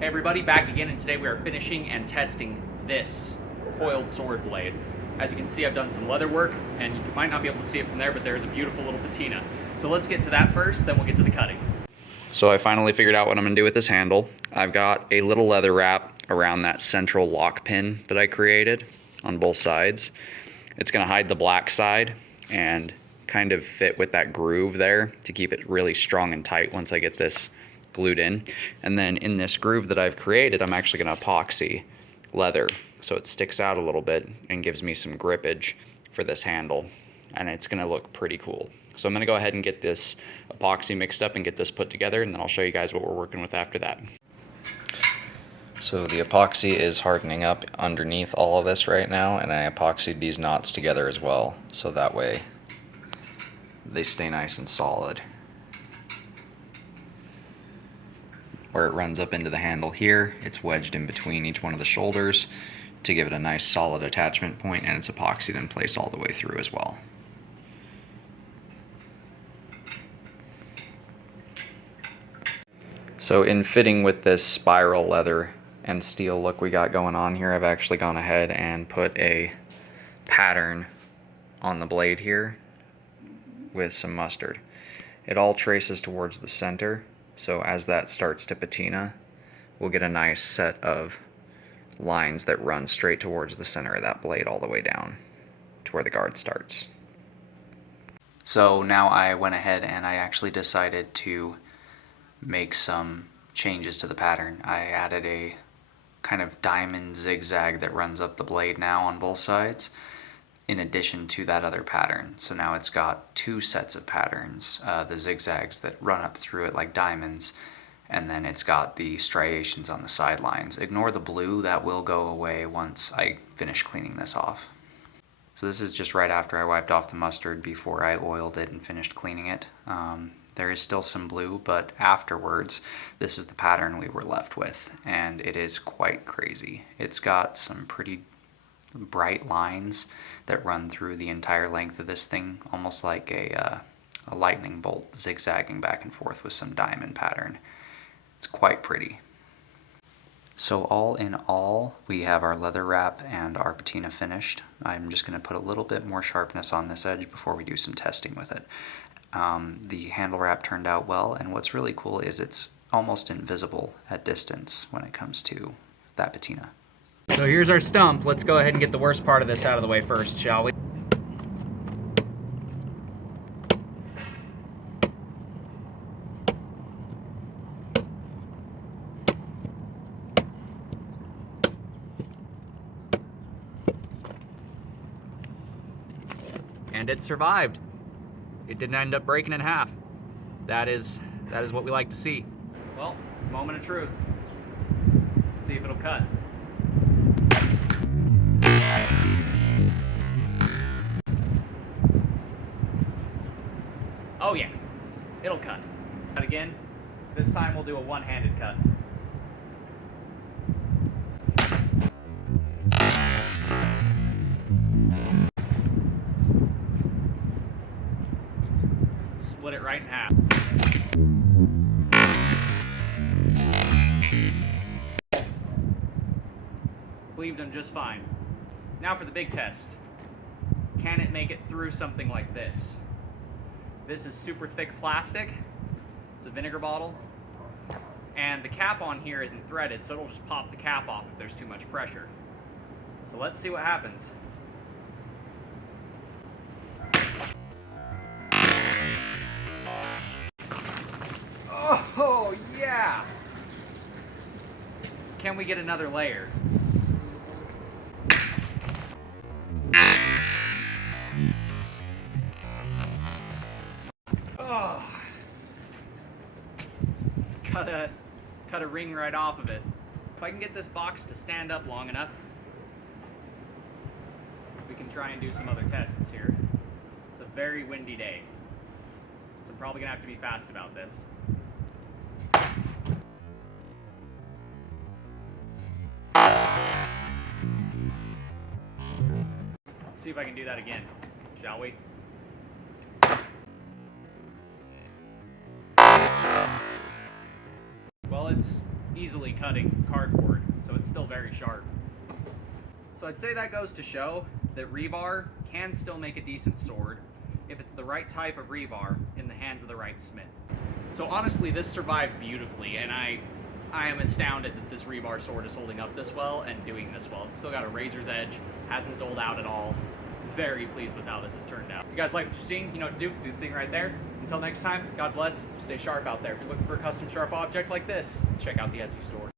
Hey everybody, back again, and today we are finishing and testing this coiled sword blade. As you can see, I've done some leather work, and you might not be able to see it from there, but there's a beautiful little patina. So let's get to that first, then we'll get to the cutting. So I finally figured out what I'm going to do with this handle. I've got a little leather wrap around that central lock pin that I created on both sides. It's going to hide the black side and kind of fit with that groove there to keep it really strong and tight once I get this glued in. And then in this groove that I've created, I'm actually going to epoxy leather so it sticks out a little bit and gives me some grippage for this handle, and it's going to look pretty cool. So I'm going to go ahead and get this epoxy mixed up and get this put together, and then I'll show you guys what we're working with after that. So the epoxy is hardening up underneath all of this right now, and I epoxied these knots together as well, so that way they stay nice and solid. Where it runs up into the handle here, it's wedged in between each one of the shoulders to give it a nice solid attachment point, and it's epoxied in place all the way through as well. So in fitting with this spiral leather and steel look we got going on here, I've actually gone ahead and put a pattern on the blade here with some mustard. It all traces towards the center, so as that starts to patina, we'll get a nice set of lines that run straight towards the center of that blade all the way down to where the guard starts. So now I went ahead and I actually decided to make some changes to the pattern. I added a kind of diamond zigzag that runs up the blade now on both sides, in addition to that other pattern. So now it's got two sets of patterns, the zigzags that run up through it like diamonds, and then it's got the striations on the sidelines. Ignore the blue, that will go away once I finish cleaning this off. So this is just right after I wiped off the mustard before I oiled it and finished cleaning it. There is still some blue, but afterwards, this is the pattern we were left with, and it is quite crazy. It's got some pretty bright lines that run through the entire length of this thing, almost like a lightning bolt zigzagging back and forth with some diamond pattern. It's quite pretty. So all in all, we have our leather wrap and our patina finished. I'm just going to put a little bit more sharpness on this edge before we do some testing with it. The handle wrap turned out well, and what's really cool is it's almost invisible at distance when it comes to that patina. So here's our stump. Let's go ahead and get the worst part of this out of the way first, shall we? And it survived. It didn't end up breaking in half. That is what we like to see. Well, moment of truth. Let's see if it'll cut. Oh yeah, it'll cut. Cut again. This time we'll do a one-handed cut. Split it right in half. Cleaved them just fine. Now for the big test. Can it make it through something like this? This is super thick plastic. It's a vinegar bottle. And the cap on here isn't threaded, so it'll just pop the cap off if there's too much pressure. So let's see what happens. Oh, yeah! Can we get another layer? Oh. Cut a ring right off of it. If I can get this box to stand up long enough, we can try and do some other tests here. It's a very windy day, so I'm probably gonna have to be fast about this. Let's see if I can do that again, shall we? Well, it's easily cutting cardboard, so it's still very sharp. So I'd say that goes to show that rebar can still make a decent sword if it's the right type of rebar in the hands of the right smith. So honestly, this survived beautifully, and I am astounded that this rebar sword is holding up this well and doing this well. It's still got a razor's edge, hasn't dulled out at all. Very pleased with how this has turned out. If you guys like what you're seeing, you know what to do. Do the thing right there. Until next time, God bless, stay sharp out there. If you're looking for a custom sharp object like this, check out the Etsy store.